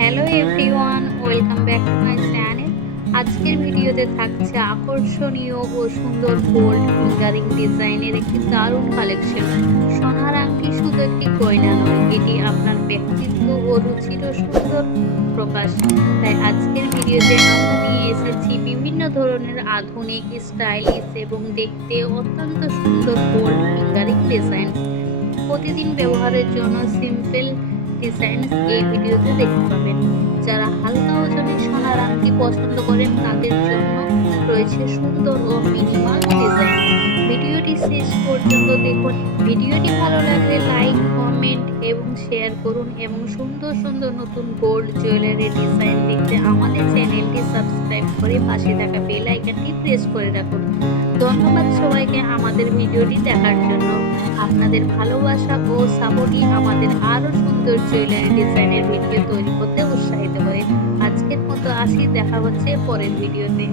Hello everyone, welcome back to my channel. আজকের ভিডিওতে থাকছে আকর্ষণীয় ও সুন্দর গোল্ড ফিঙ্গারিং ডিজাইনের একটি দারুণ কালেকশন। সোনার আংটি শুধু একটি গয়না নয়, এটি আপনার ব্যক্তিত্ব ও রুচিরও সুন্দর প্রকাশ। তাই আজকের ভিডিওতে আমরা নিয়ে এসেছি বিভিন্ন ধরনের আধুনিক, স্টাইলিশ এবং দেখতে অত্যন্ত সুন্দর গোল্ড ফিঙ্গারিং ডিজাইন। প্রতিদিন ব্যবহারের জন্য সিম্পল ডিজাইন এই ভিডিওতে দেখতে পাবেন। যারা হালকা ওজনের সোনার আংটি পছন্দ করেন তাদের জন্য রয়েছে সুন্দর ও মিনিমাল ডিজাইন। ভিডিওটি শেষ পর্যন্ত দেখুন। ভিডিওটি ভালো লাগলে লাইক, কমেন্ট এবং শেয়ার করুন এবং সুন্দর সুন্দর নতুন গোল্ড জুয়েলারি ডিজাইন দেখতে আমাদের চ্যানেলটি সাবস্ক্রাইব করে পাশে থাকা বেল আইকনটি প্রেস করে রাখুন। ধন্যবাদ সবাইকে আমাদের ভিডিওটি দেখার জন্য। আপনাদের ভালোবাসা ও সাপোর্টই আমাদের আরও সুন্দর জুয়েলারি ডিজাইনের ভিডিও তৈরি করতে উৎসাহিত করে। আজকের মতো আসি, দেখা হচ্ছে পরের ভিডিওতে।